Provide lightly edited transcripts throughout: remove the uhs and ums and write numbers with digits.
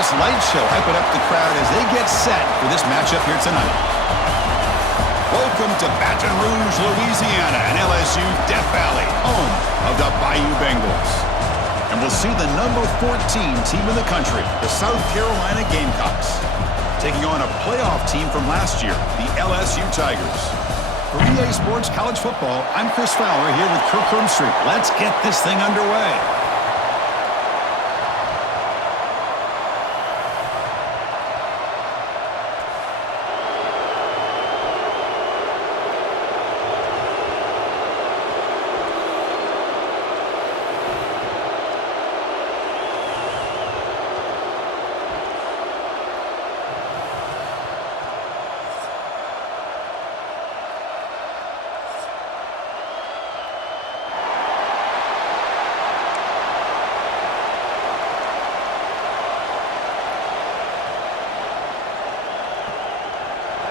this light show hyping up the crowd as they get set for this matchup here tonight. Welcome to Baton Rouge, Louisiana, and LSU Death Valley, home of the Bayou Bengals. And we'll see the number 14 team in the country, the South Carolina Gamecocks, taking on a playoff team from last year, the LSU Tigers. For EA Sports College Football, I'm Chris Fowler here with Kirk Hermstreet. Let's get this thing underway.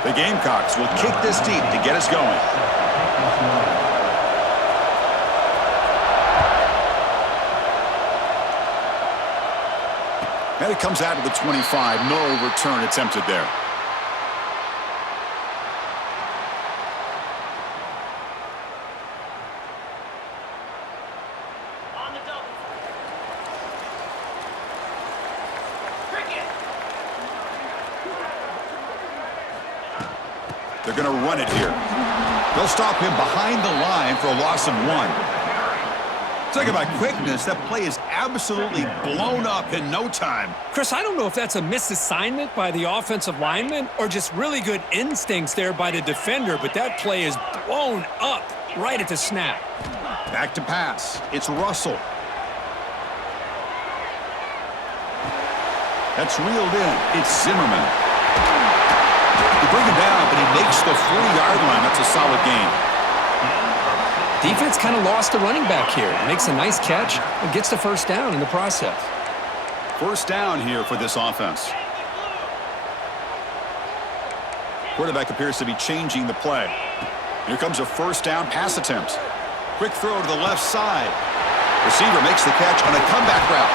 The Gamecocks will kick this deep to get us going. And it comes out to the 25. No return attempted there. They're going to run it here. They'll stop him behind the line for a loss of 1. Talk about quickness. That play is absolutely blown up in no time. Chris, I don't know if that's a misassignment by the offensive lineman or just really good instincts there by the defender, but that play is blown up right at the snap. Back to pass. It's Russell. That's reeled in. It's Zimmerman. They bring him down, but he makes the 40-yard line. That's a solid gain. Defense kind of lost the running back here. Makes a nice catch and gets the first down in the process. First down here for this offense. Quarterback appears to be changing the play. Here comes a first down pass attempt. Quick throw to the left side. Receiver makes the catch on a comeback route.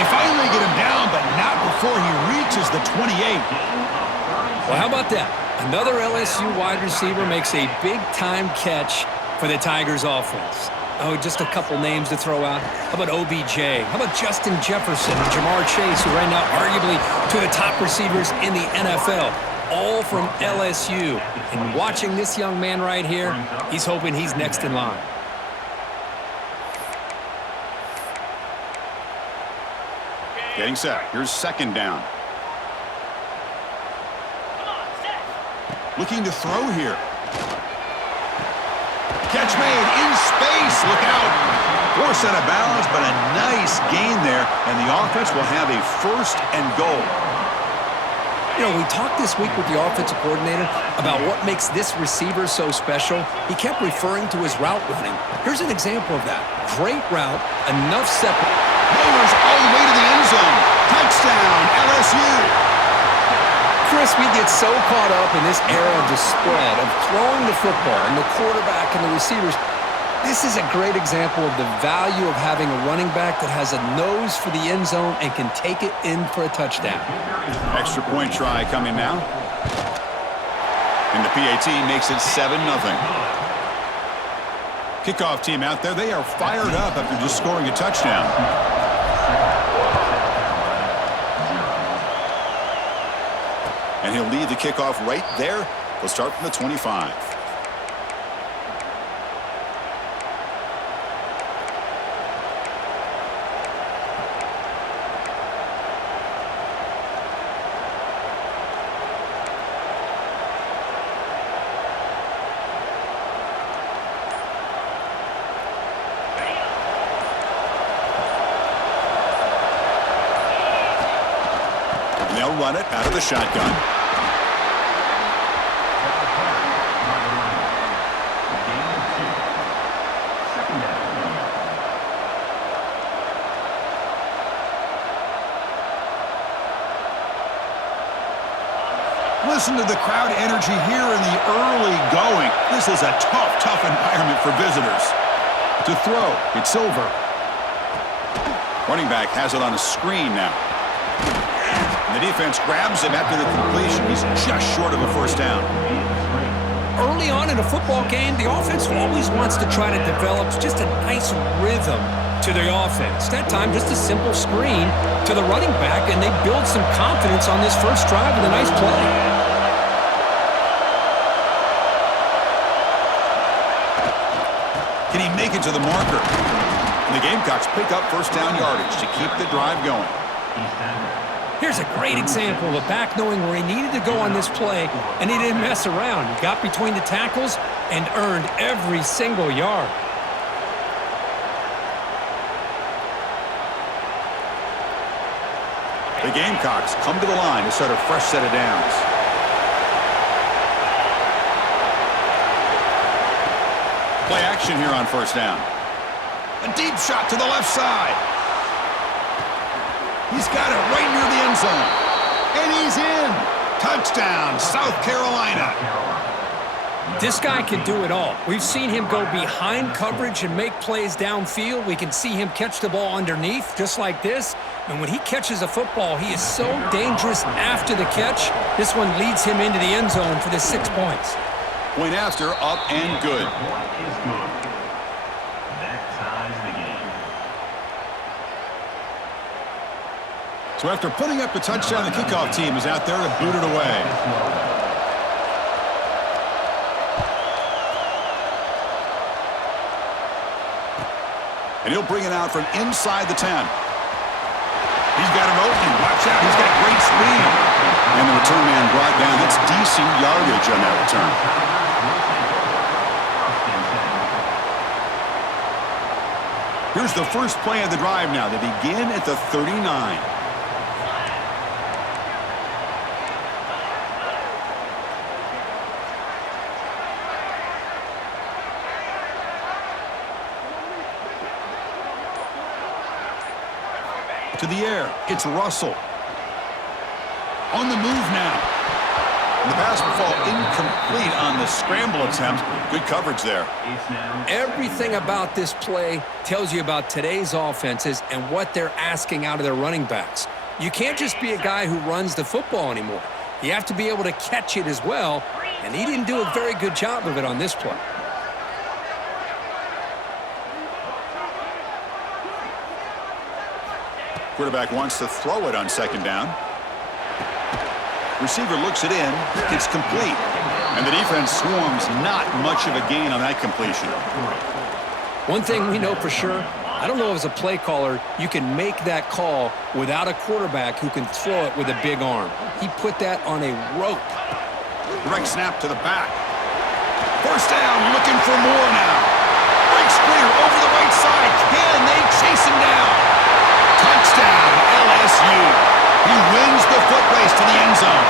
They finally get him down, but not before he reaches the 28. Well, how about that? Another LSU wide receiver makes a big-time catch for the Tigers offense. Oh, just a couple names to throw out. How about OBJ? How about Justin Jefferson and Jamar Chase, who right now arguably two of the top receivers in the NFL, all from LSU. And watching this young man right here, he's hoping he's next in line. Getting set. Here's second down. Looking to throw here. Catch made in space. Look out. Forced out of bounds, but a nice gain there. And the offense will have a first and goal. You know, we talked this week with the offensive coordinator about what makes this receiver so special. He kept referring to his route running. Here's an example of that. Great route, enough separate. Mowers all the way to the end zone. Touchdown, LSU. Chris, we get so caught up in this era of the spread, of throwing the football and the quarterback and the receivers. This is a great example of the value of having a running back that has a nose for the end zone and can take it in for a touchdown. Extra point try coming now. And the PAT makes it 7-0. Kickoff team out there, they are fired up after just scoring a touchdown. And he'll lead the kickoff right there. We'll start from the 25. And they'll run it out of the shotgun. Listen to the crowd energy here in the early going. This is a tough environment for visitors. To throw, it's over. Running back has it on a screen now. The defense grabs him after the completion. He's just short of a first down. Early on in a football game, the offense always wants to try to develop just a nice rhythm to their offense. That time, just a simple screen to the running back, and they build some confidence on this first drive with a nice play. Can he make it to the marker? And the Gamecocks pick up first down yardage to keep the drive going. Here's a great example of a back knowing where he needed to go on this play, and he didn't mess around. He got between the tackles and earned every single yard. The Gamecocks come to the line to start a fresh set of downs. Play action here on first down. A deep shot to the left side. He's got it right near the end zone. And he's in. Touchdown, South Carolina. This guy can do it all. We've seen him go behind coverage and make plays downfield. We can see him catch the ball underneath, just like this. And when he catches a football, he is so dangerous after the catch. This one leads him into the end zone for the 6 points. Point after, up and good. So after putting up the touchdown, the kickoff team is out there to boot it away. And he'll bring it out from inside the 10. He's got an opening. Watch out. He's got great speed. And the return man brought down. That's decent yardage on that return. Here's the first play of the drive now. They begin at the 39. To the air, it's Russell. On the move now. And the pass will fall incomplete on the scramble attempt. Good coverage there. Everything about this play tells you about today's offenses and what they're asking out of their running backs. You can't just be a guy who runs the football anymore. You have to be able to catch it as well, and he didn't do a very good job of it on this play. Quarterback wants to throw it on second down. Receiver looks it in. It's complete. And the defense swarms. Not much of a gain on that completion. One thing we know for sure, I don't know as a play caller, you can make that call without a quarterback who can throw it with a big arm. He put that on a rope. Direct snap to the back. First down, looking for more now. Breaks clear over the right side. Can they chase him down? Touchdown, LSU. He wins the foot race to the end zone.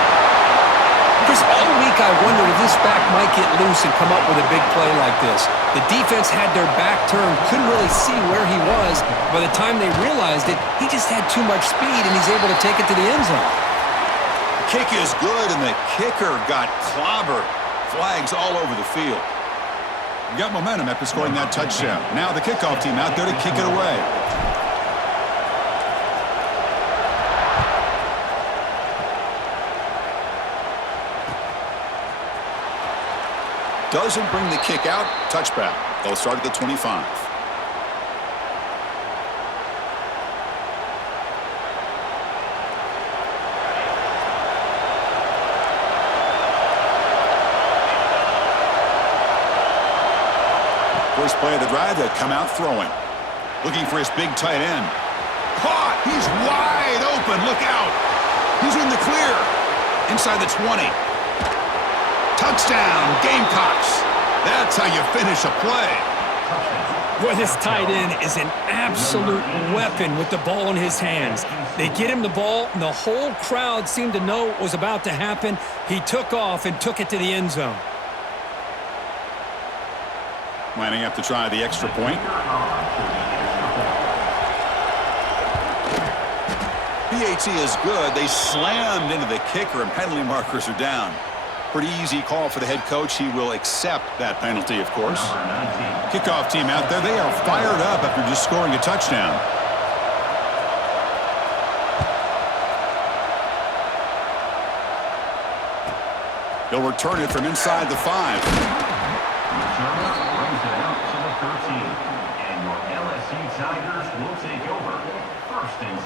Chris, all week I wondered if this back might get loose and come up with a big play like this. The defense had their back turned, couldn't really see where he was. By the time they realized it, he just had too much speed, and he's able to take it to the end zone. Kick is good, and the kicker got clobbered. Flags all over the field. Got momentum after scoring that touchdown. Now the kickoff team out there to kick it away. Doesn't bring the kick out. Touchback. They'll start at the 25. First play of the drive, they come out throwing. Looking for his big tight end. Caught! He's wide open. Look out! He's in the clear. Inside the 20. Touchdown, Gamecocks. That's how you finish a play. Boy, this tight end is an absolute weapon with the ball in his hands. They get him the ball, and the whole crowd seemed to know what was about to happen. He took off and took it to the end zone. Lining up to try the extra point. PAT is good. They slammed into the kicker, and penalty markers are down. Pretty easy call for the head coach. He will accept that penalty, of course. Kickoff team out there. They are fired up after just scoring a touchdown. He'll return it from inside the 5. Returner brings it out to the 13. And your LSU Tigers will take over. 1st and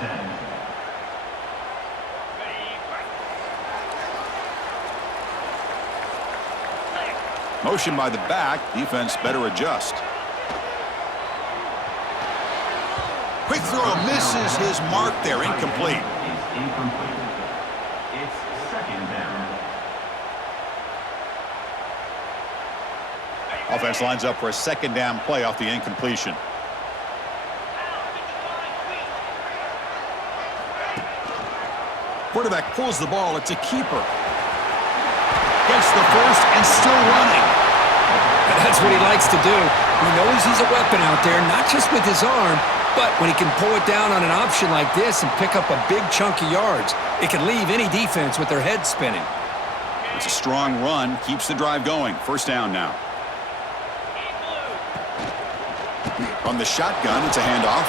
10. Motion by the back. Defense better adjust. Quick throw misses his mark there. Incomplete. It's incomplete. It's 2nd down. Offense lines up for a 2nd down play off the incompletion. Quarterback pulls the ball. It's a keeper. Gets the first and still running. That's what he likes to do. He knows he's a weapon out there, not just with his arm, but when he can pull it down on an option like this and pick up a big chunk of yards, it can leave any defense with their head spinning. It's a strong run. Keeps the drive going. 1st down now. From the shotgun, it's a handoff.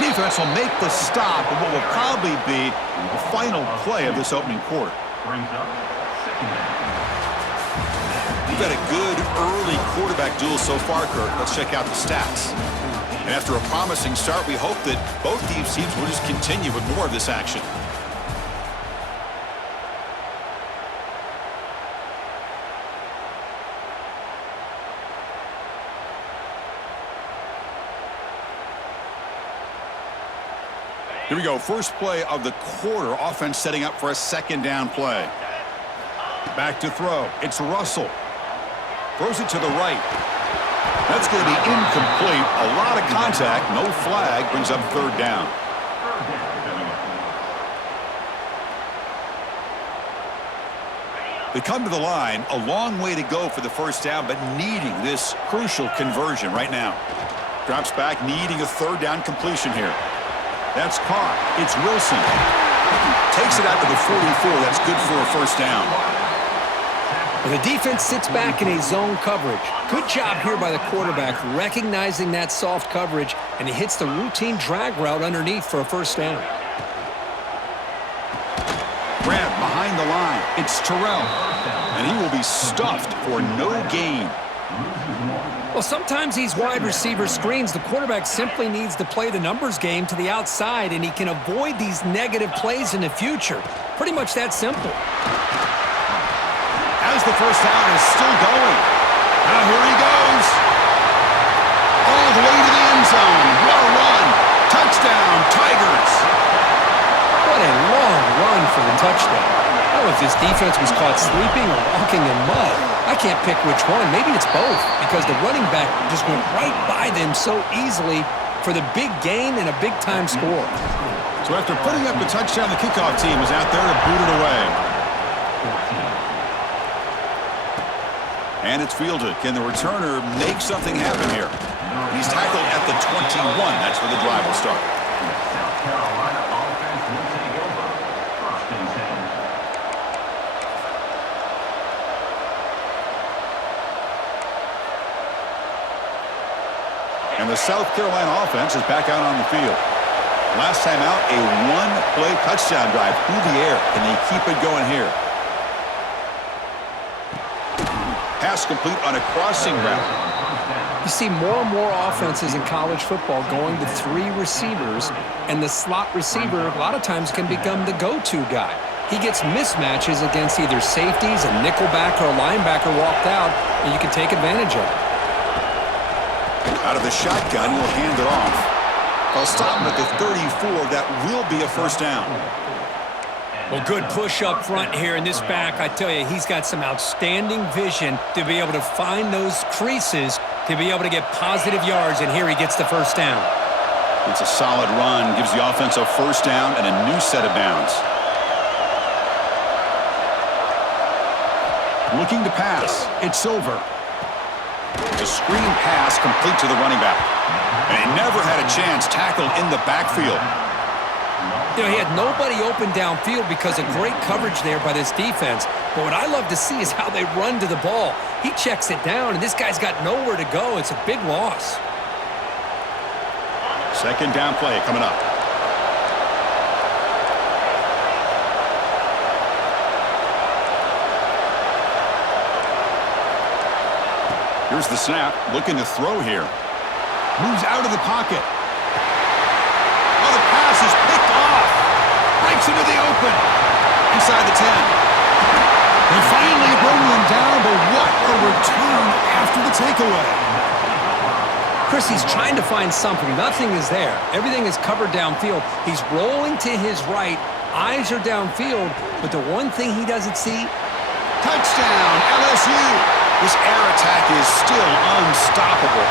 Defense will make the stop of what will probably be the final play of this opening quarter. Brings up 2nd down. We've had a good early quarterback duel so far, Kirk. Let's check out the stats. And after a promising start, we hope that both these teams will just continue with more of this action. Here we go. First play of the quarter. Offense setting up for a 2nd down play. Back to throw. It's Russell. Throws it to the right. That's going to be incomplete. A lot of contact. No flag. Brings up 3rd down. They come to the line. A long way to go for the 1st down, but needing this crucial conversion right now. Drops back, needing a 3rd down completion here. That's caught. It's Wilson. Takes it out to the 44. That's good for a 1st down. Well, the defense sits back in a zone coverage. Good job here by the quarterback recognizing that soft coverage, and he hits the routine drag route underneath for a 1st down. Grab behind the line. It's Terrell. And he will be stuffed for no gain. Well, sometimes these wide receiver screens, the quarterback simply needs to play the numbers game to the outside, and he can avoid these negative plays in the future. Pretty much that simple. As the 1st down is still going. Now here he goes. All the way to the end zone. What a run. Touchdown, Tigers. What a long run for the touchdown. I don't know if this defense was caught sleeping or walking in mud. I can't pick which one. Maybe it's both, because the running back just went right by them so easily for the big gain and a big-time score. So after putting up the touchdown, the kickoff team is out there to boot it away. And it's fielded. Can the returner make something happen here? He's tackled at the 21. That's where the drive will start. South Carolina offense will take over. 1st and 10. And the South Carolina offense is back out on the field. Last time out, a 1-play touchdown drive through the air. Can they keep it going here? Pass complete on a crossing route. You see more and more offenses in college football going to 3 receivers, and the slot receiver a lot of times can become the go-to guy. He gets mismatches against either safeties, a nickelbacker, or a linebacker walked out, and you can take advantage of it. Out of the shotgun, he'll hand it off. They'll stop him at the 34. That will be a 1st down. Well, good push up front here in this back. I tell you, he's got some outstanding vision to be able to find those creases, to be able to get positive yards, and here he gets the 1st down. It's a solid run, gives the offense a 1st down and a new set of downs. Looking to pass, it's Silver. The screen pass complete to the running back. And he never had a chance, tackled in the backfield. You know, he had nobody open downfield because of great coverage there by this defense. But what I love to see is how they run to the ball. He checks it down, and this guy's got nowhere to go. It's a big loss. 2nd down play coming up. Here's the snap, looking to throw here. Moves out of the pocket. Oh, the pass is picked off. Breaks into the open. Inside the 10. They finally bring them down, but what a return after the takeaway. Chris, he's trying to find something. Nothing is there. Everything is covered downfield. He's rolling to his right. Eyes are downfield, but the one thing he doesn't see... Touchdown, LSU. This air attack is still unstoppable.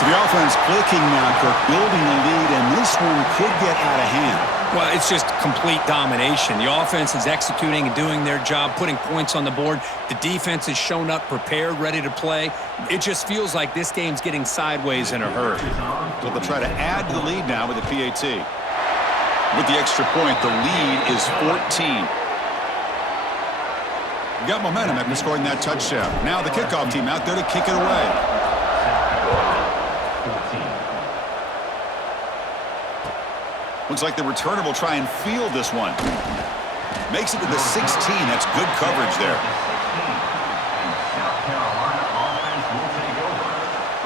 So the offense clicking now, Kirk, building a lead, and this one could get out of hand. Well, it's just complete domination. The offense is executing and doing their job, putting points on the board. The defense has shown up, prepared, ready to play. It just feels like this game's getting sideways in a hurry. So they'll try to add to the lead now with the PAT. With the extra point, the lead is 14. Got momentum after scoring that touchdown. Now the kickoff team out there to kick it away. Looks like the returner will try and field this one. Makes it to the 16. That's good coverage there. South Carolina offense will take over.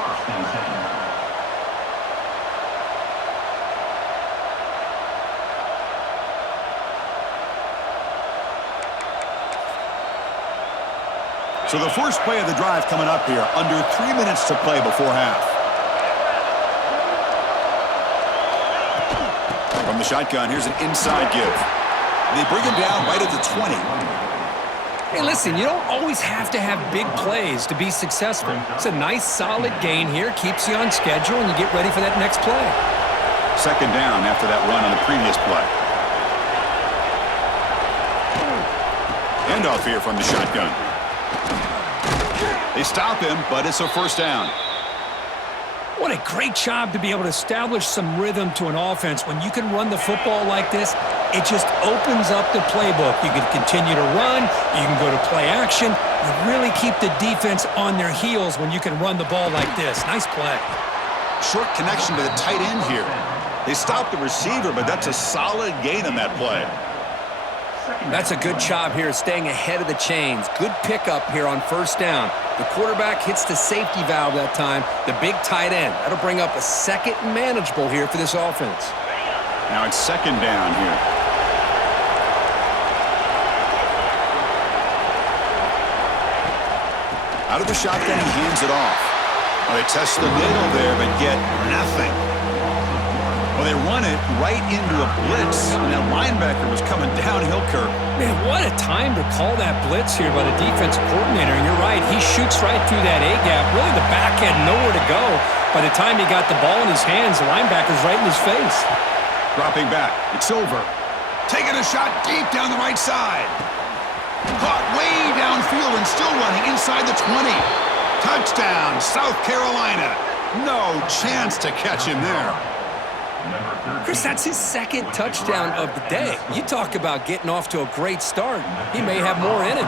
First and 10. So the first play of the drive coming up here. Under 3 minutes to play before half. From the shotgun, here's an inside give. They bring him down right at the 20. Hey, listen, you don't always have to have big plays to be successful. It's a nice, solid gain here. Keeps you on schedule, and you get ready for that next play. Second down after that run on the previous play. Handoff here from the shotgun. They stop him, but it's a first down. What a great job to be able to establish some rhythm to an offense. When you can run the football like this, it just opens up the playbook. You can continue to run. You can go to play action. You really keep the defense on their heels when you can run the ball like this. Nice play. Short connection to the tight end here. They stopped the receiver, but that's a solid gain on that play. That's a good job here, staying ahead of the chains. Good pickup here on first down. The quarterback hits the safety valve that time, the big tight end. That'll bring up a second and manageable here for this offense. Now it's second down here. Out of the shotgun, he hands it off. Well, they test the middle there, but get nothing. Well, they run it right into a blitz, and that linebacker was coming downhill, Kirk. Man, what a time to call that blitz here by the defensive coordinator. And you're right, he shoots right through that A-gap. Really, the back had nowhere to go. By the time he got the ball in his hands, the linebacker's right in his face. Dropping back. It's over. Taking a shot deep down the right side. Caught way downfield and still running inside the 20. Touchdown, South Carolina. No chance to catch him there. Chris, that's his second touchdown of the day. You talk about getting off to a great start. He may have more in him.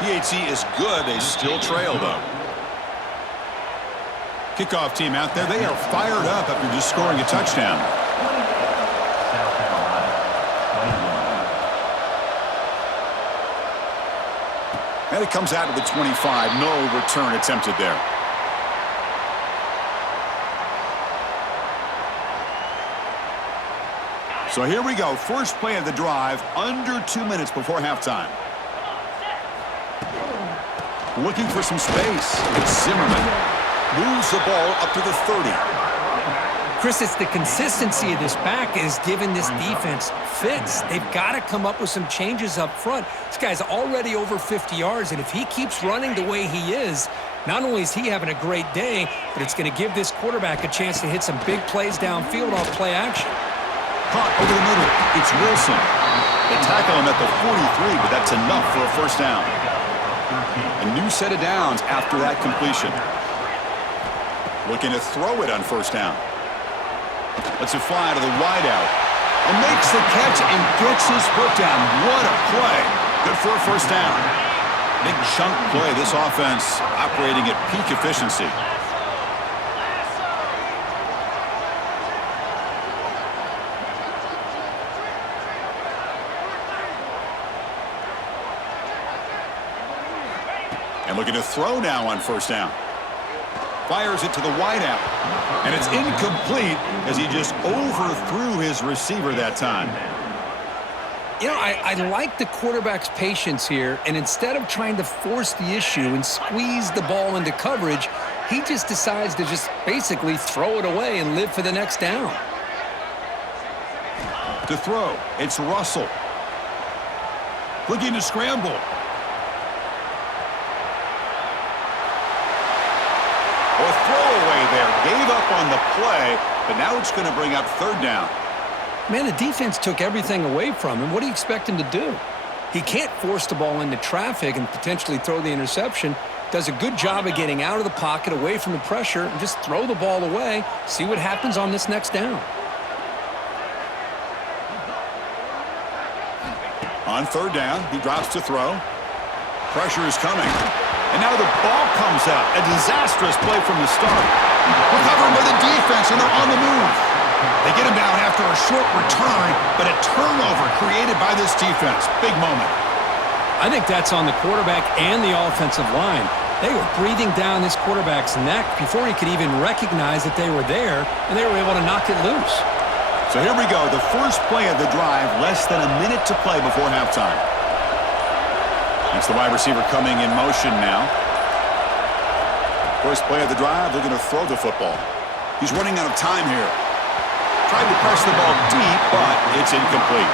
PAT is good. They still trail, though. Kickoff team out there. They are fired up after just scoring a touchdown. And it comes out of the 25. No return attempted there. So here we go. First play of the drive, under 2 minutes before halftime. Looking for some space. It's Zimmerman. Moves the ball up to the 30. Chris, it's the consistency of this back is giving this defense fits. They've got to come up with some changes up front. This guy's already over 50 yards, and if he keeps running the way he is, not only is he having a great day, but it's going to give this quarterback a chance to hit some big plays downfield off play action. Caught over the middle. It's Wilson. They tackle him at the 43, but that's enough for a first down. A new set of downs after that completion. Looking to throw it on first down. Lets it fly to the wideout. And makes the catch and gets his foot down. What a play. Good for a first down. Big chunk play. This offense operating at peak efficiency. And looking to throw now on first down. Fires it to the wideout. And it's incomplete as he just overthrew his receiver that time. You know, I like the quarterback's patience here, and instead of trying to force the issue and squeeze the ball into coverage, he just decides to just basically throw it away and live for the next down. To throw, it's Russell. Looking to scramble. A throwaway there. Gave up on the play, but now it's going to bring up third down. Man, the defense took everything away from him. What do you expect him to do? He can't force the ball into traffic and potentially throw the interception. Does a good job of getting out of the pocket, away from the pressure, and just throw the ball away. See what happens on this next down. On third down, he drops to throw. Pressure is coming. And now the ball comes out. A disastrous play from the start. Recovered by the defense, and they're on the move. They get him down after a short return, but a turnover created by this defense. Big moment. I think that's on the quarterback and the offensive line. They were breathing down this quarterback's neck before he could even recognize that they were there, and they were able to knock it loose. So here we go, the first play of the drive, less than a minute to play before halftime. It's the wide receiver coming in motion now. First play of the drive, they're going to throw the football. He's running out of time here. Tried to press the ball deep, but it's incomplete.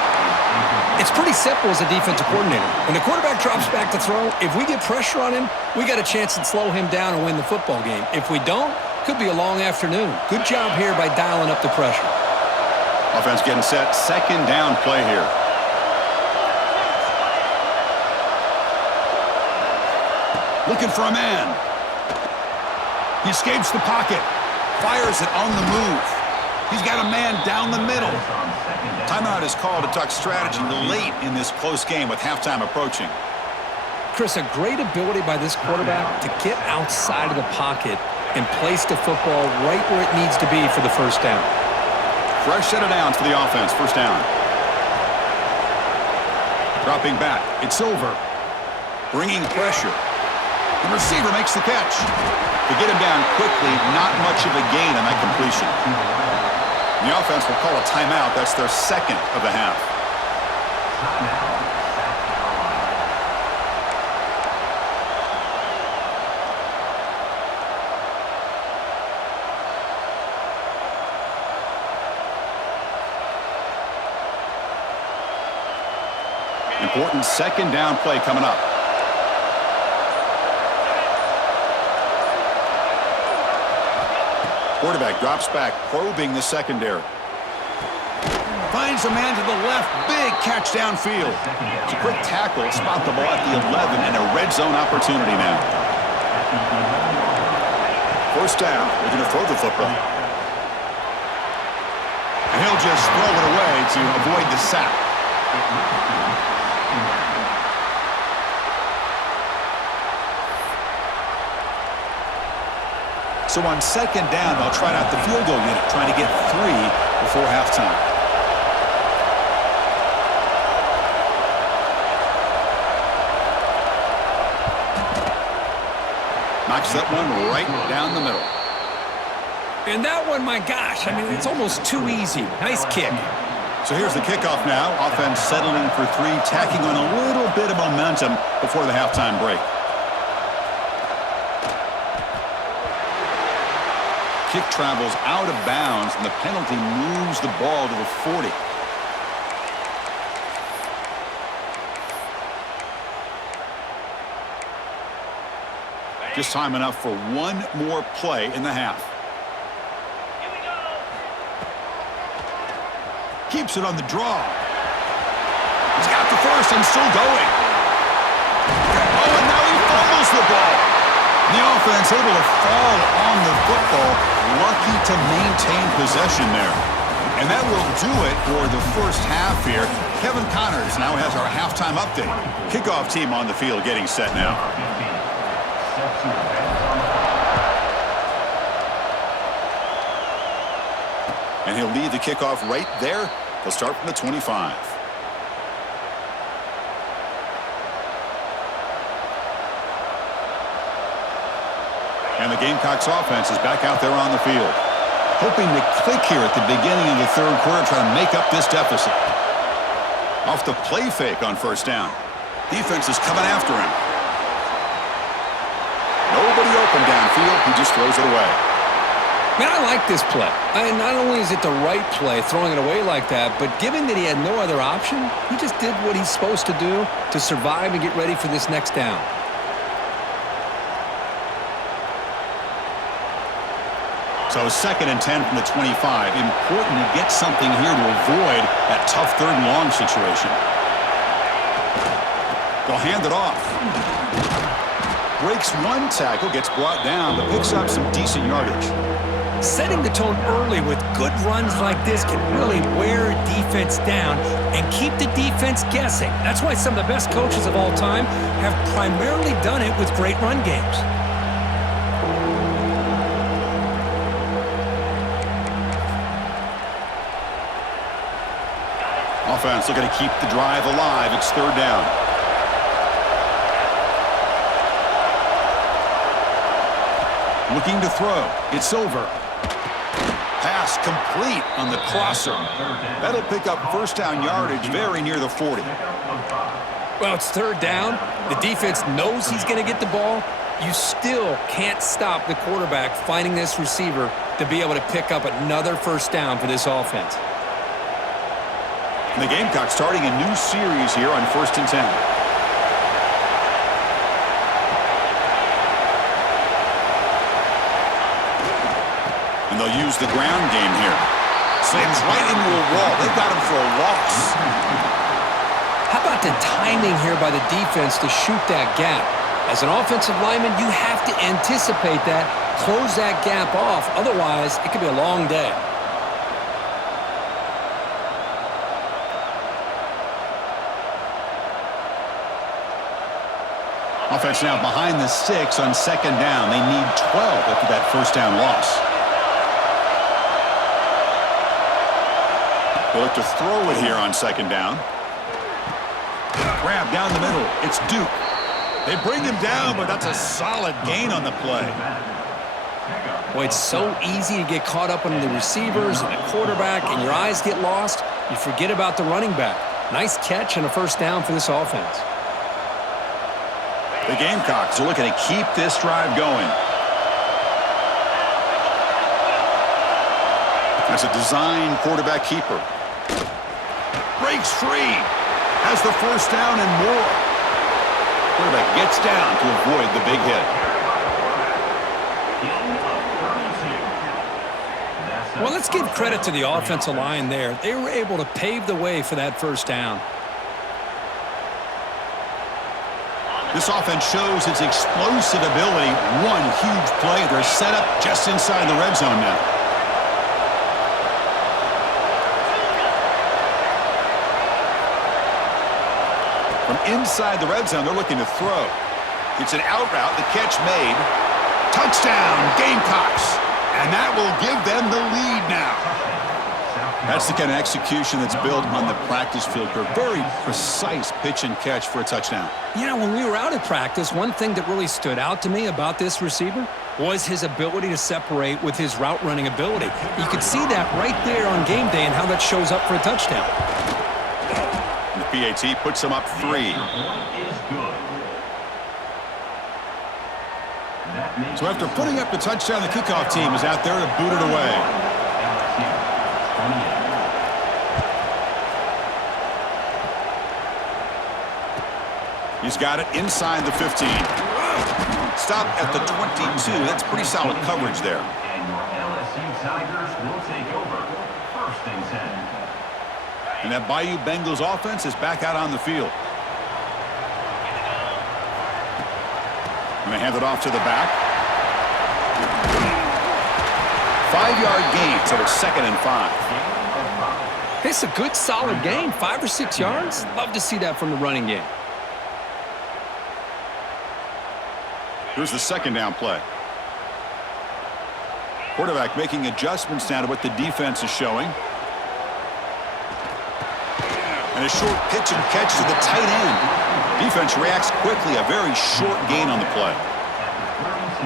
It's pretty simple as a defensive coordinator. When the quarterback drops back to throw, if we get pressure on him, we got a chance to slow him down and win the football game. If we don't, could be a long afternoon. Good job here by dialing up the pressure. Offense getting set. Second down play here. Looking for a man. He escapes the pocket. Fires it on the move. He's got a man down the middle. Timeout is called to talk strategy late in this close game with halftime approaching. Chris, a great ability by this quarterback to get outside of the pocket and place the football right where it needs to be for the first down. Fresh set of downs for the offense. First down. Dropping back. It's over. Bringing pressure. The receiver makes the catch. To get him down quickly, not much of a gain on that completion. The offense will call a timeout. That's their second of the half. Important second down play coming up. Quarterback drops back, probing the secondary. Finds a man to the left. Big catch downfield. It's a quick tackle. Spot the ball at the 11 and a red zone opportunity now. First down. They're going to throw the football. And he'll just throw it away to avoid the sack. So on second down, they'll try out the field goal unit, trying to get 3 before halftime. Knocks that one right down the middle. And that one, my gosh, I mean, it's almost too easy. Nice kick. So here's the kickoff now. Offense settling for 3, tacking on a little bit of momentum before the halftime break. Kick travels out of bounds, and the penalty moves the ball to the 40. Just time enough for one more play in the half. Keeps it on the draw. He's got the first and still going. Oh, and now he fumbles the ball. The offense able to fall on the football, lucky to maintain possession there. And that will do it for the first half here. Kevin Connors now has our halftime update. Kickoff team on the field getting set now. And he'll lead the kickoff right there. He'll start from the 25. And the Gamecocks offense is back out there on the field. Hoping to click here at the beginning of the third quarter, trying to make up this deficit. Off the play fake on first down. Defense is coming after him. Nobody open downfield. He just throws it away. Man, I like this play. Not only is it the right play, throwing it away like that, but given that he had no other option, he just did what he's supposed to do to survive and get ready for this next down. So 2nd and 10 from the 25. Important to get something here to avoid that tough 3rd and long situation. They'll hand it off. Breaks one tackle, gets brought down, but picks up some decent yardage. Setting the tone early with good runs like this can really wear a defense down and keep the defense guessing. That's why some of the best coaches of all time have primarily done it with great run games. Offense looking to keep the drive alive. It's 3rd down. Looking to throw. It's over. Pass complete on the crosser. That'll pick up first down yardage very near the 40. Well, it's 3rd down. The defense knows he's going to get the ball. You still can't stop the quarterback finding this receiver to be able to pick up another first down for this offense. And the Gamecocks starting a new series here on 1st and 10. And they'll use the ground game here. Slams right into a wall. They've got him for a loss. How about the timing here by the defense to shoot that gap? As an offensive lineman, you have to anticipate that, close that gap off. Otherwise, it could be a long day. Offense now behind the 6 on 2nd down. They need 12 after that first down loss. They'll look to throw it here on 2nd down. Grab down the middle. It's Duke. They bring him down, but that's a solid gain on the play. Boy, it's so easy to get caught up on the receivers and the quarterback, and your eyes get lost. You forget about the running back. Nice catch and a first down for this offense. The Gamecocks are looking to keep this drive going. That's a design quarterback keeper. Breaks free. Has the first down and more. Quarterback gets down to avoid the big hit. Well, let's give credit to the offensive line there. They were able to pave the way for that first down. This offense shows its explosive ability. One huge play. They're set up just inside the red zone now. From inside the red zone, they're looking to throw. It's an out route. The catch made. Touchdown, Gamecocks. And that will give them the lead now. That's the kind of execution that's built on the practice field for a very precise pitch and catch for a touchdown. You know, when we were out at practice, one thing that really stood out to me about this receiver was his ability to separate with his route running ability. You could see that right there on game day and how that shows up for a touchdown. And the PAT puts him up 3. So after putting up the touchdown, the kickoff team is out there to boot it away. He's got it inside the 15. Stop at the 22. That's pretty solid coverage there. And your LSU Tigers will take over 1st and 10. And that Bayou Bengals offense is back out on the field. And they hand it off to the back. 5-yard gain, so it's 2nd and 5. It's a good, solid gain, 5 or 6 yards. Love to see that from the running game. Here's the 2nd down play. Quarterback making adjustments now to what the defense is showing. And a short pitch and catch to the tight end. Defense reacts quickly. A very short gain on the play.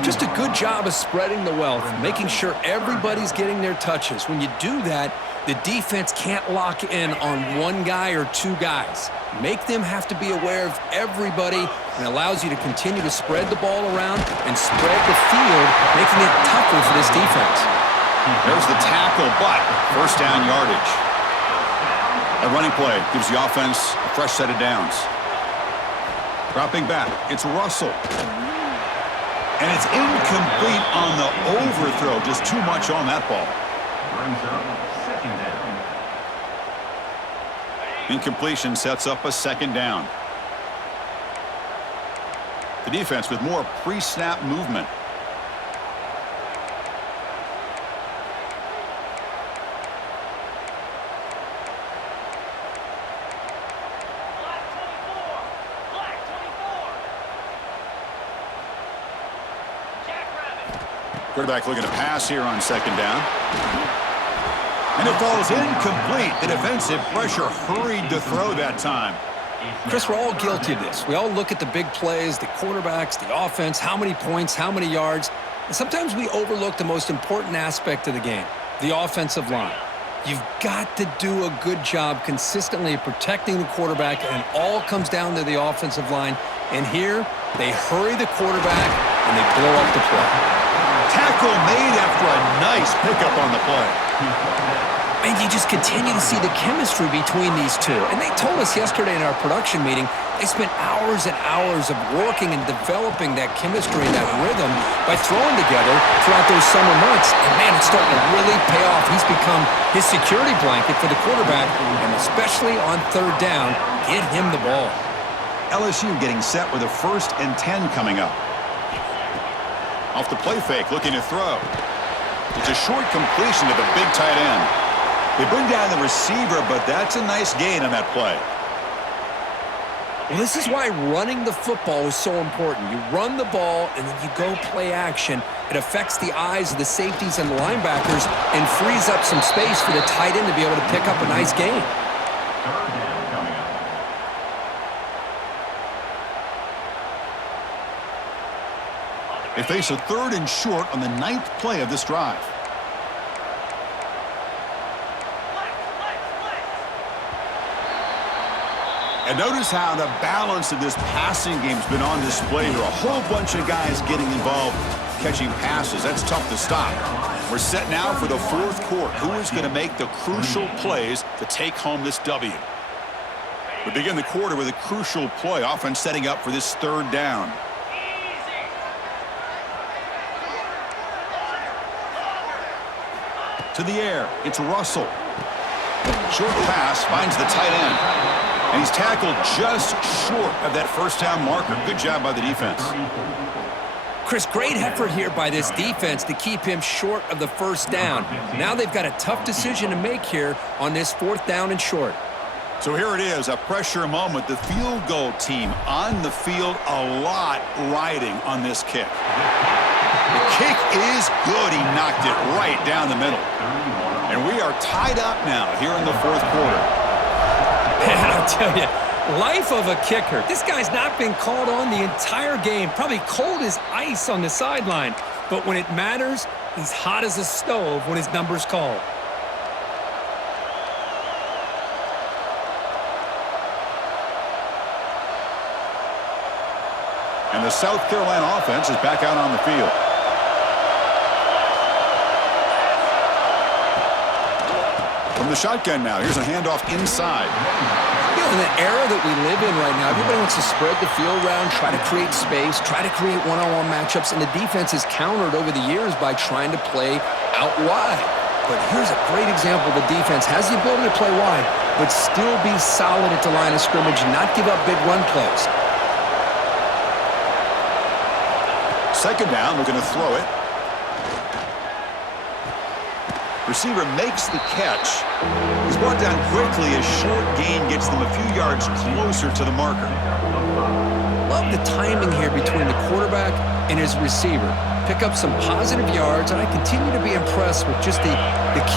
Just a good job of spreading the wealth, making sure everybody's getting their touches. When you do that, the defense can't lock in on one guy or two guys. Make them have to be aware of everybody, and allows you to continue to spread the ball around and spread the field, making it tougher for this defense. There's the tackle, but first down yardage. A running play gives the offense a fresh set of downs. Dropping back, it's Russell. And it's incomplete on the overthrow. Just too much on that ball. Brings up second down. Incompletion sets up a second down. The defense with more pre-snap movement. Quarterback looking to pass here on second down. And it falls incomplete. The defensive pressure hurried to throw that time. Chris, we're all guilty of this. We all look at the big plays, the quarterbacks, the offense, how many points, how many yards. And sometimes we overlook the most important aspect of the game, the offensive line. You've got to do a good job consistently protecting the quarterback, and it all comes down to the offensive line. And here, they hurry the quarterback, and they blow up the play. Tackle made after a nice pickup on the play. And you just continue to see the chemistry between these two. And they told us yesterday in our production meeting, they spent hours and hours of working and developing that chemistry and that rhythm by throwing together throughout those summer months. And, man, it's starting to really pay off. He's become his security blanket for the quarterback, and especially on third down, get him the ball. LSU getting set with a 1st and 10 coming up. Off the play fake, looking to throw. It's a short completion to the big tight end. They bring down the receiver, but that's a nice gain on that play. Well, this is why running the football is so important. You run the ball, and then you go play action. It affects the eyes of the safeties and the linebackers and frees up some space for the tight end to be able to pick up a nice gain. Third down coming up. They face a 3rd and short on the 9th play of this drive. And notice how the balance of this passing game's been on display here. A whole bunch of guys getting involved, catching passes. That's tough to stop. We're set now for the 4th quarter. Who is going to make the crucial plays to take home this W? We begin the quarter with a crucial play. Offense setting up for this 3rd down. To the air, it's Russell. Short pass finds the tight end. And he's tackled just short of that 1st down marker. Good job by the defense. Chris, great effort here by this defense to keep him short of the 1st down. Now they've got a tough decision to make here on this 4th down and short. So here it is, a pressure moment. The field goal team on the field, a lot riding on this kick. The kick is good. He knocked it right down the middle. And we are tied up now here in the 4th quarter. Man, I'll tell you, life of a kicker. This guy's not been called on the entire game. Probably cold as ice on the sideline. But when it matters, he's hot as a stove when his number's called. And the South Carolina offense is back out on the field. From the shotgun now, here's a handoff inside. You know, in the era that we live in right now, everybody wants to spread the field around, try to create space, try to create one-on-one matchups, and the defense is countered over the years by trying to play out wide. But here's a great example. The defense has the ability to play wide, but still be solid at the line of scrimmage and not give up big run plays. Second down, looking to throw it. Receiver makes the catch. He's brought down quickly. A short gain gets them a few yards closer to the marker. Love the timing here between the quarterback and his receiver. Pick up some positive yards, and I continue to be impressed with just the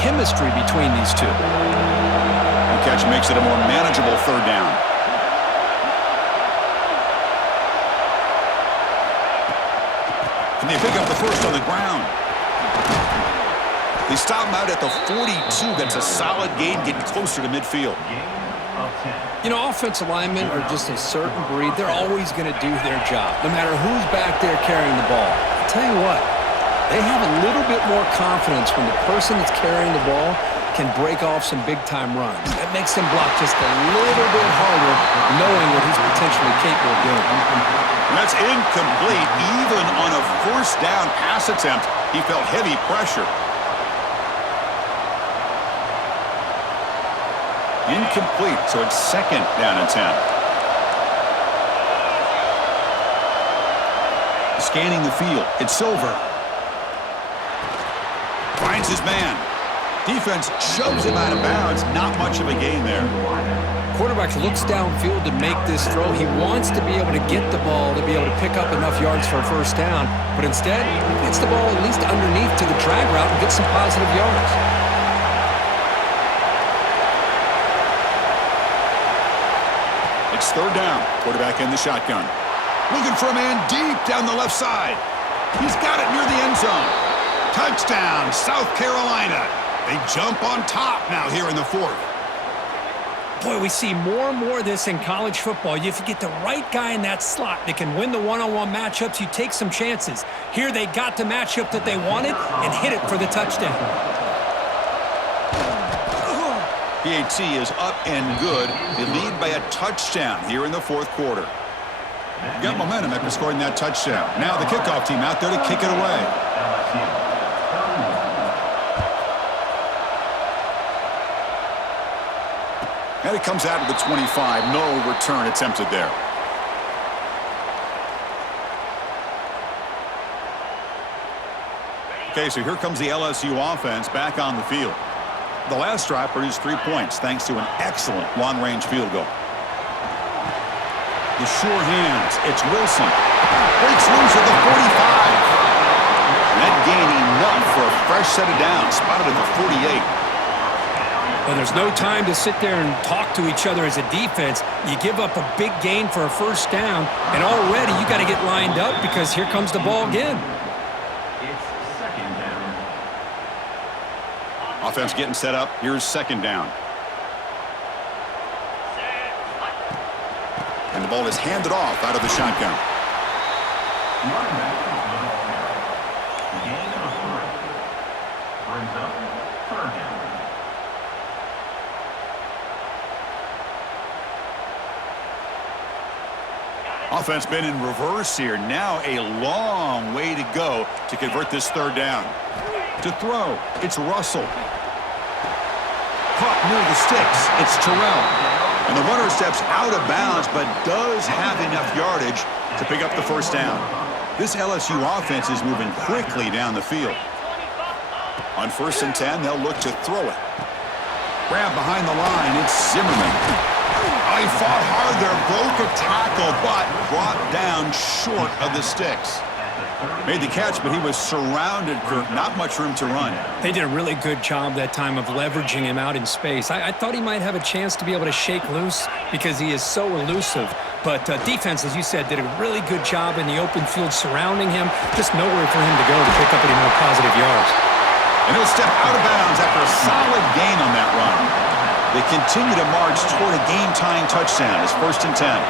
chemistry between these two. The catch makes it a more manageable 3rd down. And they pick up the first on the ground. They stop him out at the 42. That's a solid gain, getting closer to midfield. You know, offensive linemen are just a certain breed. They're always going to do their job, no matter who's back there carrying the ball. I'll tell you what, they have a little bit more confidence when the person that's carrying the ball can break off some big-time runs. That makes him block just a little bit harder, knowing what he's potentially capable of doing. And that's incomplete. Even on a first down pass attempt, he felt heavy pressure. Incomplete, so it's second down and 10. Scanning the field, it's Silver. Finds his man. Defense shoves him out of bounds. Not much of a gain there. Quarterback looks downfield to make this throw. He wants to be able to get the ball to be able to pick up enough yards for a first down, but instead, he gets the ball at least underneath to the drag route and gets some positive yards. It's third down. Quarterback in the shotgun. Looking for a man deep down the left side. He's got it near the end zone. Touchdown, South Carolina. They jump on top now here in the fourth. Boy, we see more and more of this in college football. If you get the right guy in that slot that can win the one-on-one matchups, you take some chances. Here they got the matchup that they wanted and hit it for the touchdown. PAT is up and good. They lead by a touchdown here in the fourth quarter. Got momentum after scoring that touchdown. Now the kickoff team out there to kick it away. And it comes out to the 25. No return attempted there. Okay, so here comes the LSU offense back on the field. The last drive produced 3 points thanks to an excellent long-range field goal. The sure hands. It's Wilson. Breaks loose at the 45. And that gain enough for a fresh set of downs. Spotted at the 48. Well, there's no time to sit there and talk to each other as a defense. You give up a big gain for a first down, and already you got to get lined up because here comes the ball again. It's second down. Offense getting set up. Here's second down. And the ball is handed off out of the shotgun. Running back with the ball. Gain of 3. Brings up third down. Offense been in reverse here. Now a long way to go to convert this third down. To throw, it's Russell. Caught near the sticks, it's Terrell. And the runner steps out of bounds, but does have enough yardage to pick up the first down. This LSU offense is moving quickly down the field. On 1st and 10, they'll look to throw it. Grab behind the line, it's Zimmerman. Oh, he fought hard there, broke a tackle, but brought down short of the sticks. Made the catch, but he was surrounded, Kirk. Not much room to run. They did a really good job that time of leveraging him out in space. I thought he might have a chance to be able to shake loose because he is so elusive. But defense, as you said, did a really good job in the open field surrounding him. Just nowhere for him to go to pick up any more positive yards. And he'll step out of bounds after a solid gain on that run. They continue to march toward a game-tying touchdown. It's 1st and 10.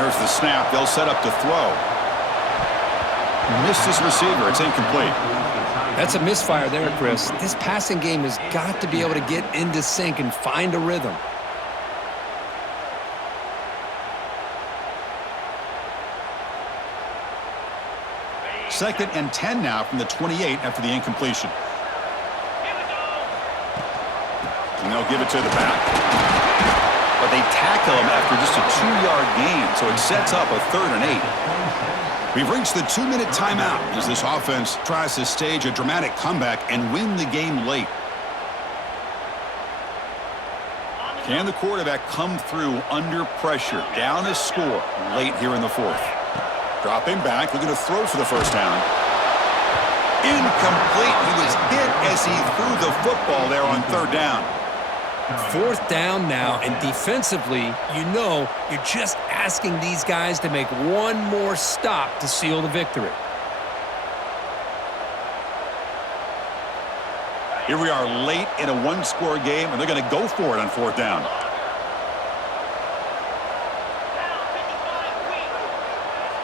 There's the snap. They'll set up to throw. Missed his receiver. It's incomplete. That's a misfire there, Chris. This passing game has got to be able to get into sync and find a rhythm. Second and 10 now from the 28 after the incompletion. And they'll give it to the back. But they tackle him after just a 2-yard gain, so it sets up a 3rd and 8. We've reached the 2-minute timeout as this offense tries to stage a dramatic comeback and win the game late. Can the quarterback come through under pressure? Down a score late here in the fourth. Dropping back, looking to throw for the first down. Incomplete. He was hit as he threw the football there on 3rd down. 4th down now, and defensively, you're just asking these guys to make one more stop to seal the victory. Here we are late in a one-score game, and they're going to go for it on 4th down.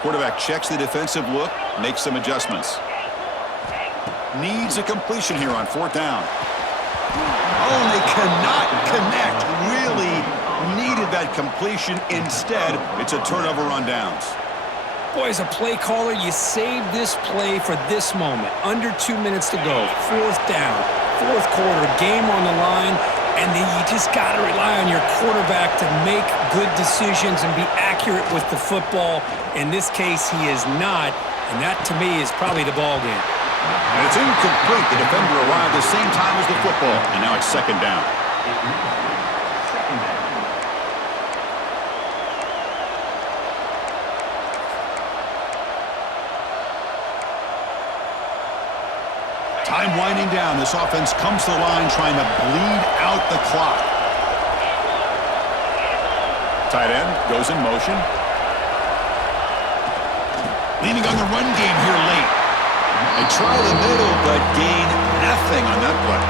Quarterback checks the defensive look, makes some adjustments. Needs a completion here on 4th down. Oh, and they cannot connect. Really needed that completion. Instead, it's a turnover on downs. Boy, as a play caller, you save this play for this moment. Under 2 minutes to go. 4th down. 4th quarter. Game on the line. And then you just got to rely on your quarterback to make good decisions and be accurate with the football. In this case, he is not. And that, to me, is probably the ball game. And it's incomplete. The defender arrived the same time as the football. And now it's 2nd down. Time winding down. This offense comes to the line trying to bleed out the clock. Tight end goes in motion. Leaning on the run game here late. They try the middle, but gain nothing on that play.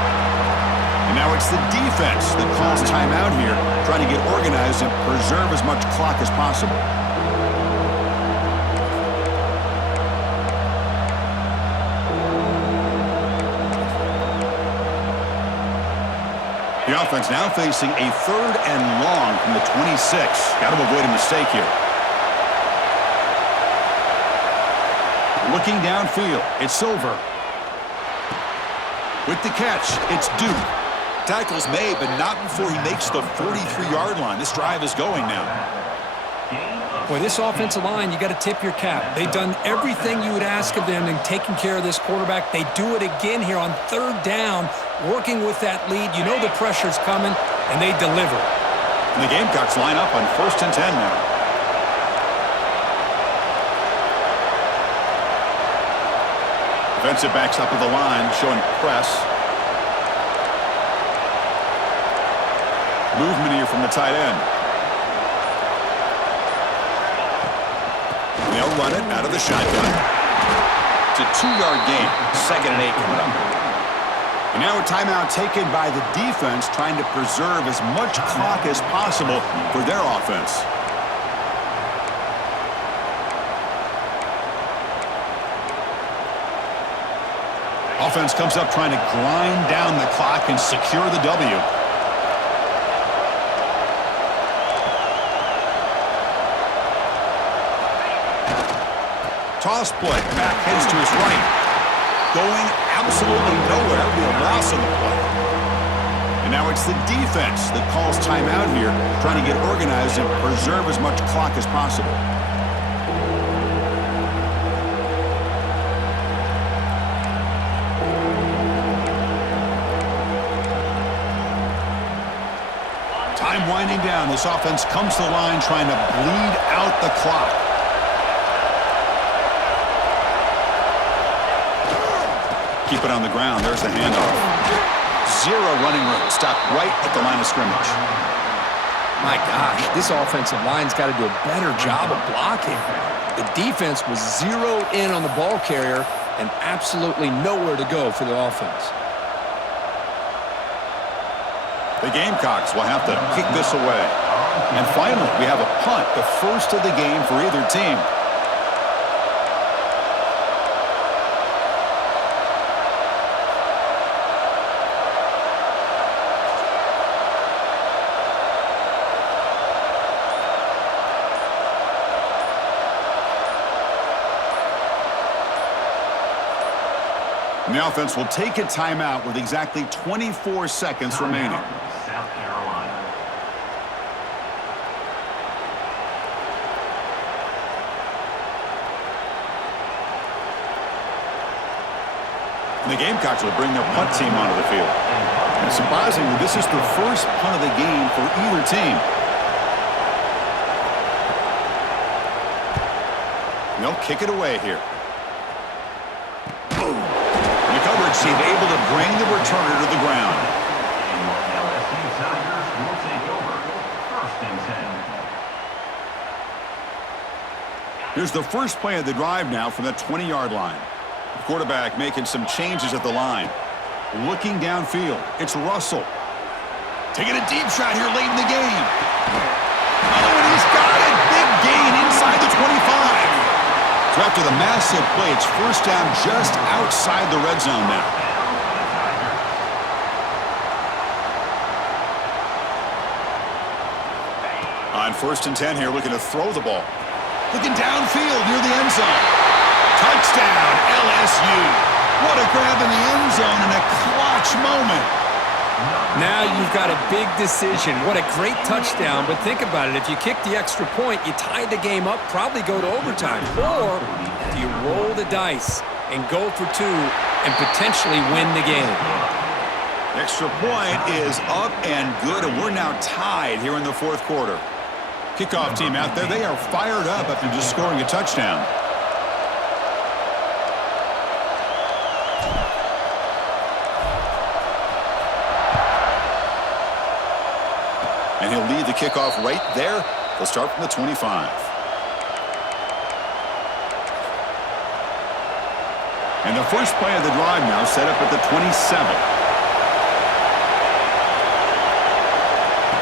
And now it's the defense that calls timeout here, trying to get organized and preserve as much clock as possible. The offense now facing a 3rd and long from the 26. Got to avoid a mistake here. Looking downfield, it's Silver. With the catch, it's Duke. Tackles made, but not before he makes the 43-yard line. This drive is going now. Boy, this offensive line, you got to tip your cap. They've done everything you would ask of them in taking care of this quarterback. They do it again here on 3rd down, working with that lead. You know the pressure's coming, and they deliver. And the Gamecocks line up on 1st and 10 now. Defensive backs up at the line, showing press. Movement here from the tight end. They'll run it out of the shotgun. It's a 2-yard gain. 2nd and 8 coming up. And now a timeout taken by the defense, trying to preserve as much clock as possible for their offense. Offense comes up trying to grind down the clock and secure the W. Toss play. Back heads to his right. Going absolutely nowhere. Be a loss on the play. And now it's the defense that calls timeout here, trying to get organized and preserve as much clock as possible. Time winding down. This offense comes to the line trying to bleed out the clock. Keep it on the ground. There's the handoff. 0 running room. Stopped right at the line of scrimmage. My gosh, this offensive line's got to do a better job of blocking. The defense was zeroed in on the ball carrier and absolutely nowhere to go for the offense. The Gamecocks will have to kick this away. And finally, we have a punt, the first of the game for either team. And the offense will take a timeout with exactly 24 seconds remaining. South Carolina. And the Gamecocks will bring their punt team onto the field. And surprisingly, this is the first punt of the game for either team. And they'll kick it away here. Boom. And the coverage team able to bring the returner to the ground. And your LSU Tigers Here's the first play of the drive now from the 20-yard line. The quarterback making some changes at the line. Looking downfield, it's Russell. Taking a deep shot here late in the game. Oh, and he's got it. Big gain inside the 25. So after the massive play, it's first down just outside the red zone now. On 1st and 10 here, looking to throw the ball. Looking downfield near the end zone. Touchdown, LSU. What a grab in the end zone in a clutch moment. Now you've got a big decision. What a great touchdown, but think about it. If you kick the extra point, you tie the game up, probably go to overtime. Or do you roll the dice and go for two and potentially win the game? Extra point is up and good, and we're now tied here in the 4th quarter. Kickoff team out there, they are fired up after just scoring a touchdown. And he'll lead the kickoff right there. They'll start from the 25. And the first play of the drive now set up at the 27.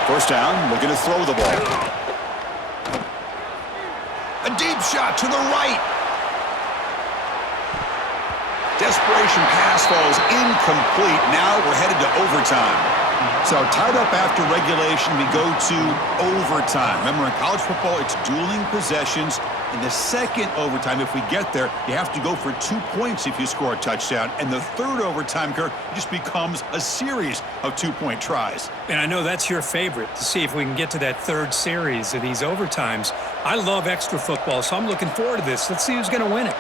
First down, looking to throw the ball. A deep shot to the right. Desperation pass falls incomplete. Now we're headed to overtime. So tied up after regulation, we go to overtime. Remember, in college football, it's dueling possessions. In the second overtime, if we get there, you have to go for 2 points if you score a touchdown. And the third overtime, Kirk, just becomes a series of 2-point tries. And I know that's your favorite, to see if we can get to that third series of these overtimes. I love extra football, so I'm looking forward to this. Let's see who's going to win it.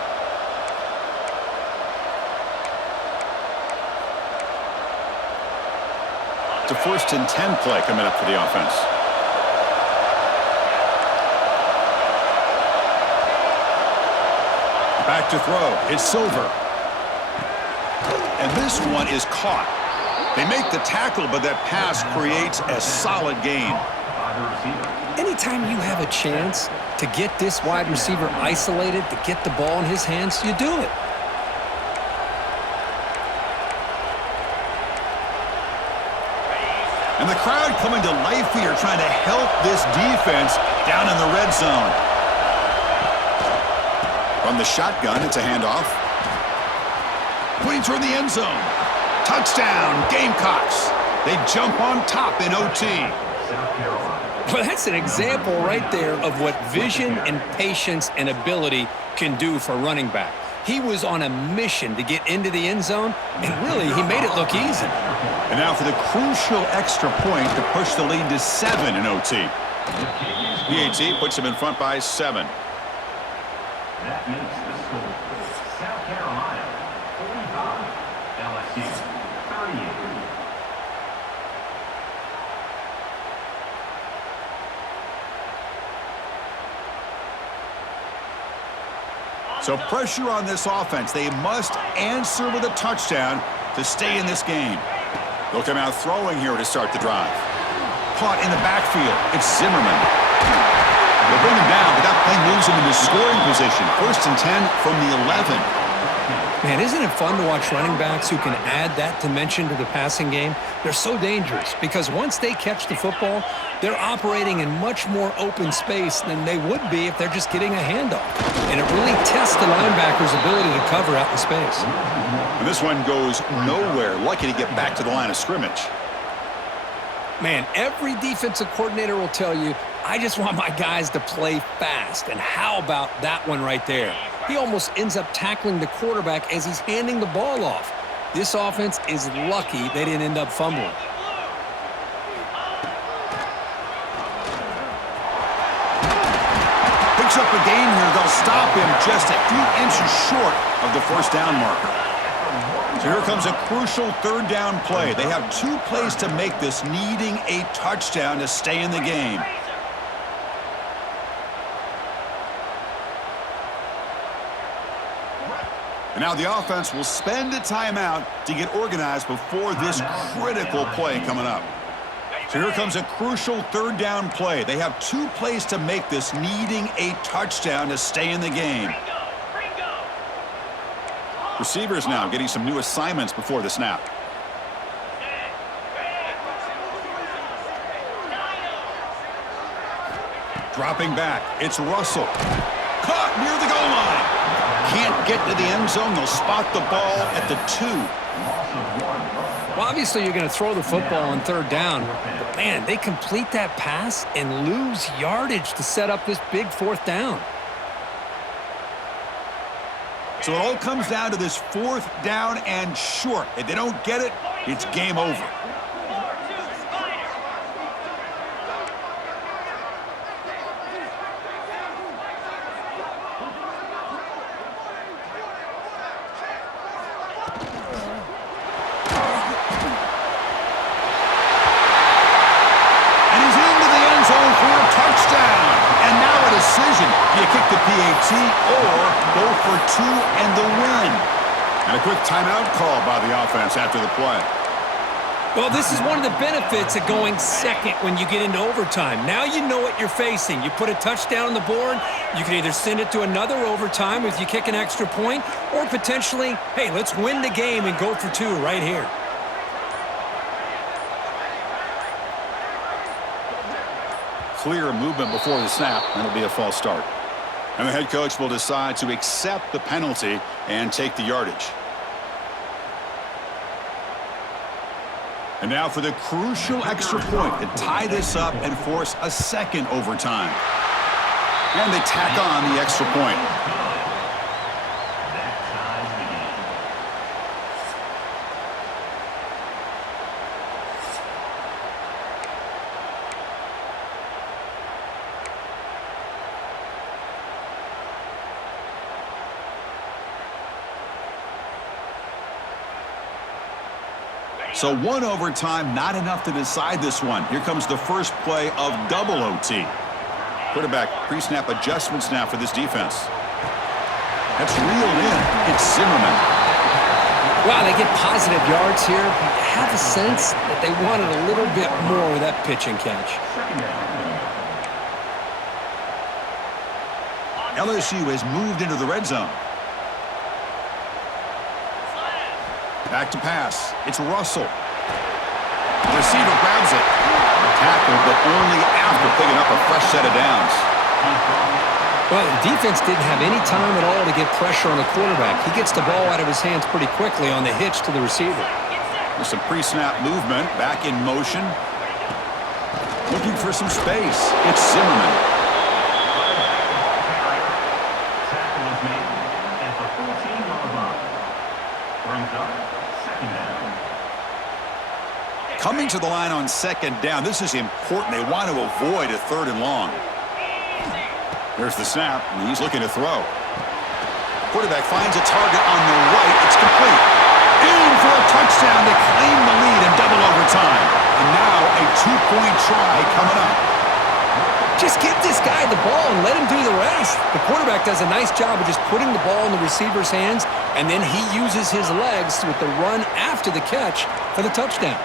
It's a 1st and 10 play coming up for the offense. Back to throw. It's Silver. And this one is caught. They make the tackle, but that pass creates a solid gain. Anytime you have a chance to get this wide receiver isolated, to get the ball in his hands, you do it. And the crowd coming to life here, trying to help this defense down in the red zone. From the shotgun, it's a handoff. Pointing toward the end zone. Touchdown, Gamecocks. They jump on top in OT. Well, that's an example right there of what vision and patience and ability can do for running back. He was on a mission to get into the end zone, and really, he made it look easy. And now for the crucial extra point to push the lead to 7 in OT. PAT puts him in front by 7. That makes the score South Carolina 45, LSU 38. So pressure on this offense. They must answer with a touchdown to stay in this game. They'll come out throwing here to start the drive. Caught in the backfield. It's Zimmerman. They'll bring him down, but that play moves him into scoring position. 1st and 10 from the 11. Man, isn't it fun to watch running backs who can add that dimension to the passing game? They're so dangerous because once they catch the football, they're operating in much more open space than they would be if they're just getting a handoff. And it really tests the linebacker's ability to cover out in space. And this one goes nowhere. Lucky to get back to the line of scrimmage. Man, every defensive coordinator will tell you, I just want my guys to play fast. And how about that one right there? He almost ends up tackling the quarterback as he's handing the ball off. This offense is lucky they didn't end up fumbling. Picks up a gain here. They'll stop him just a few inches short of the first down marker. So here comes a crucial 3rd down play. They have 2 plays to make this, needing a touchdown to stay in the game. And now the offense will spend a timeout to get organized before this critical play coming up. So here comes a crucial third down play. They have 2 plays to make this, needing a touchdown to stay in the game. Receivers now getting some new assignments before the snap. Dropping back, it's Russell. Caught near the goal line. Can't get to the end zone. They'll spot the ball at the 2. Well, obviously you're going to throw the football on third down. But, man, they complete that pass and lose yardage to set up this big fourth down. So it all comes down to this 4th down and short. If they don't get it, it's game over. or go for 2 and the win. And a quick timeout call by the offense after the play. Well, this is one of the benefits of going second when you get into overtime. Now you know what you're facing. You put a touchdown on the board, you can either send it to another overtime if you kick an extra point, or potentially, hey, let's win the game and go for 2 right here. Clear movement before the snap. That'll be a false start. And the head coach will decide to accept the penalty and take the yardage. And now for the crucial extra point to tie this up and force a second overtime. And they tack on the extra point. So 1 overtime, not enough to decide this one. Here comes the first play of double OT. Quarterback pre-snap adjustments now for this defense. That's reeled in. It's Zimmerman. Wow, they get positive yards here. But I have a sense that they wanted a little bit more with that pitch and catch. LSU has moved into the red zone. Back to pass. It's Russell. The receiver grabs it. Tackled, but only after picking up a fresh set of downs. Well, the defense didn't have any time at all to get pressure on the quarterback. He gets the ball out of his hands pretty quickly on the hitch to the receiver. There's some pre-snap movement. Back in motion. Looking for some space. It's Zimmerman. Tackle is made at the 14-yard line. Brings up second down. Coming to the line on second down. This is important. They want to avoid a 3rd and long. There's the snap, and he's looking to throw. Quarterback finds a target on the right. It's complete. In for a touchdown to claim the lead in double overtime. And now a 2-point try coming up. Just give this guy the ball and let him do the rest. The quarterback does a nice job of just putting the ball in the receiver's hands, and then he uses his legs with the run after the catch for the touchdown.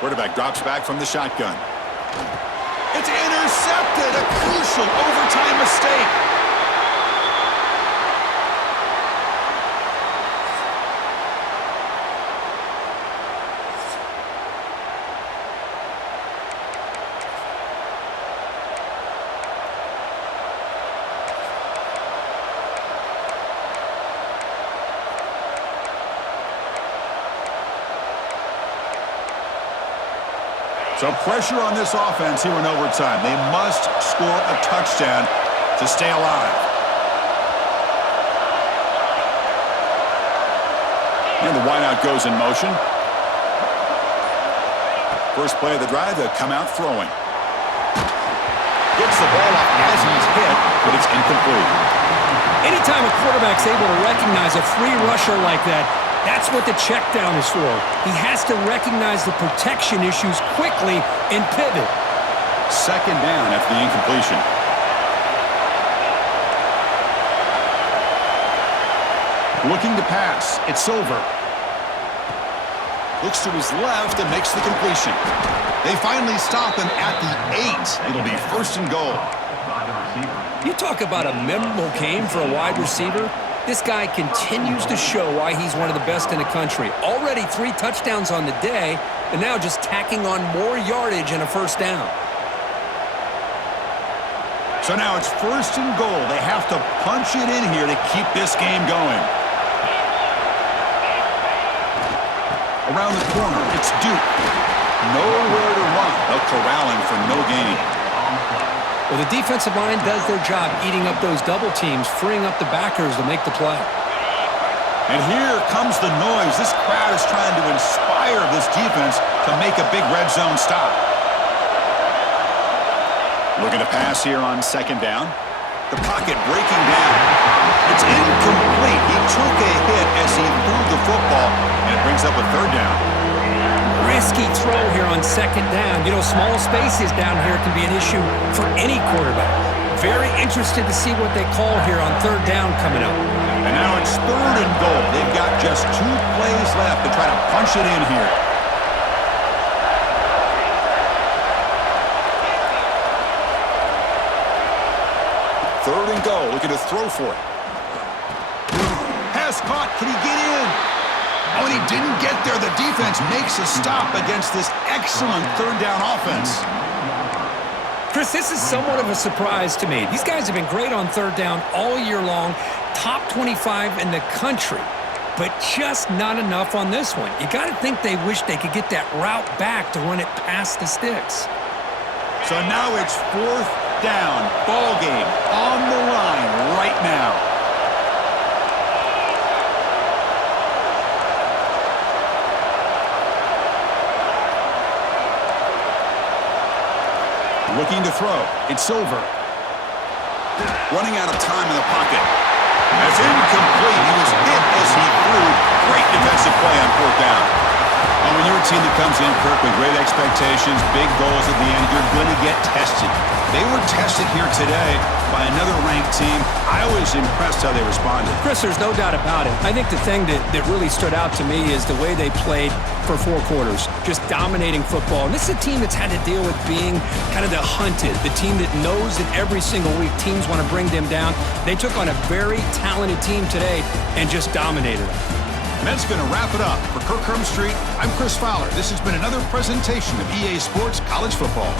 Quarterback drops back from the shotgun. It's intercepted. A crucial overtime mistake. So pressure on this offense here in overtime. They must score a touchdown to stay alive. And the wideout goes in motion. First play of the drive, they'll come out throwing. Gets the ball up as he's hit, but it's incomplete. Anytime a quarterback's able to recognize a free rusher like that, that's what the check down is for. He has to recognize the protection issues quickly and pivot. Second down after the incompletion. Looking to pass. It's Silver. Looks to his left and makes the completion. They finally stop him at the 8. It'll be 1st and goal. You talk about a memorable game for a wide receiver. This guy continues to show why he's one of the best in the country. Already 3 touchdowns on the day, and now just tacking on more yardage and a 1st down. So now it's 1st and goal. They have to punch it in here to keep this game going. Around the corner, it's Duke. Nowhere to run. They'll corral him for no gain. Well, the defensive line does their job eating up those double teams, freeing up the backers to make the play. And here comes the noise. This crowd is trying to inspire this defense to make a big red zone stop. Looking to pass here on 2nd down. The pocket breaking down. It's incomplete. He took a hit as he threw the football, and it brings up a 3rd down. Risky throw here on 2nd down. You know, small spaces down here can be an issue for any quarterback. Very interested to see what they call here on 3rd down coming up. And now it's 3rd and goal. They've got just 2 plays left to try to punch it in here. Third and goal. Looking to throw for it. Pass caught. Can he get in? Oh, and he didn't get there. The defense makes a stop against this excellent 3rd down offense. Chris, this is somewhat of a surprise to me. These guys have been great on 3rd down all year long, top 25 in the country, but just not enough on this one. You got to think they wish they could get that route back to run it past the sticks. So now it's 4th down. Ball game on the line right now. Looking to throw. It's over. Running out of time in the pocket. That's incomplete. He was hit as he threw. Great defensive play on 4th down. And when you're a team that comes in, Kirk, with great expectations, big goals at the end, you're going to get tested. They were tested here today by another ranked team. I was impressed how they responded. Chris, there's no doubt about it. I think the thing that really stood out to me is the way they played for 4 quarters, just dominating football. And this is a team that's had to deal with being kind of the hunted, the team that knows that every single week teams want to bring them down. They took on a very talented team today and just dominated them. And that's going to wrap it up. For Kirk Street, I'm Chris Fowler. This has been another presentation of EA Sports College Football.